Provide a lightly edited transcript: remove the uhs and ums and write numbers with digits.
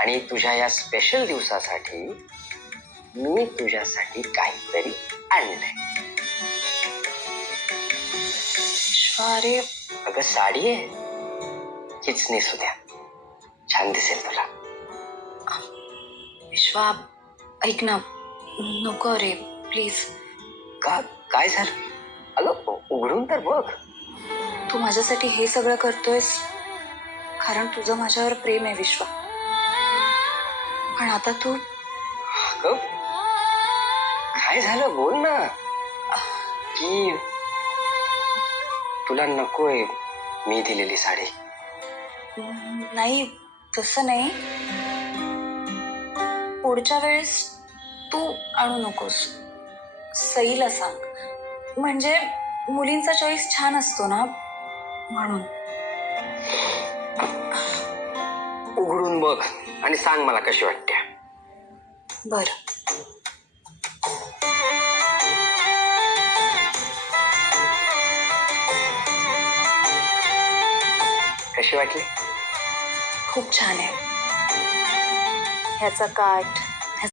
आणि तुझ्या या स्पेशल दिवसासाठी मी तुझ्यासाठी काहीतरी आणलंय. अरे अगं साडी आहे, हीच नेसू द्या, छान दिसेल तुला. विश्वा, ऐक ना, नको रे प्लीज. का काय झालं? अगं उघडून तर बघ. तू माझ्यासाठी हे सगळं करतोयस कारण तुझं माझ्यावर प्रेम आहे विश्वा. पण आता तू अगं काय झालं बोल ना. की तुला नकोय मी दिलेली साडी? नाही, तसं नाही. पुढच्या वेळेस तू आणू नकोस, सईला सांग. म्हणजे मुलींचा चॉईस छान असतो ना, म्हणून. उघडून बघ आणि सांग मला कशी वाटते. बरं. कशी वाटली? खूप छान आहे. ह्याचा काठ,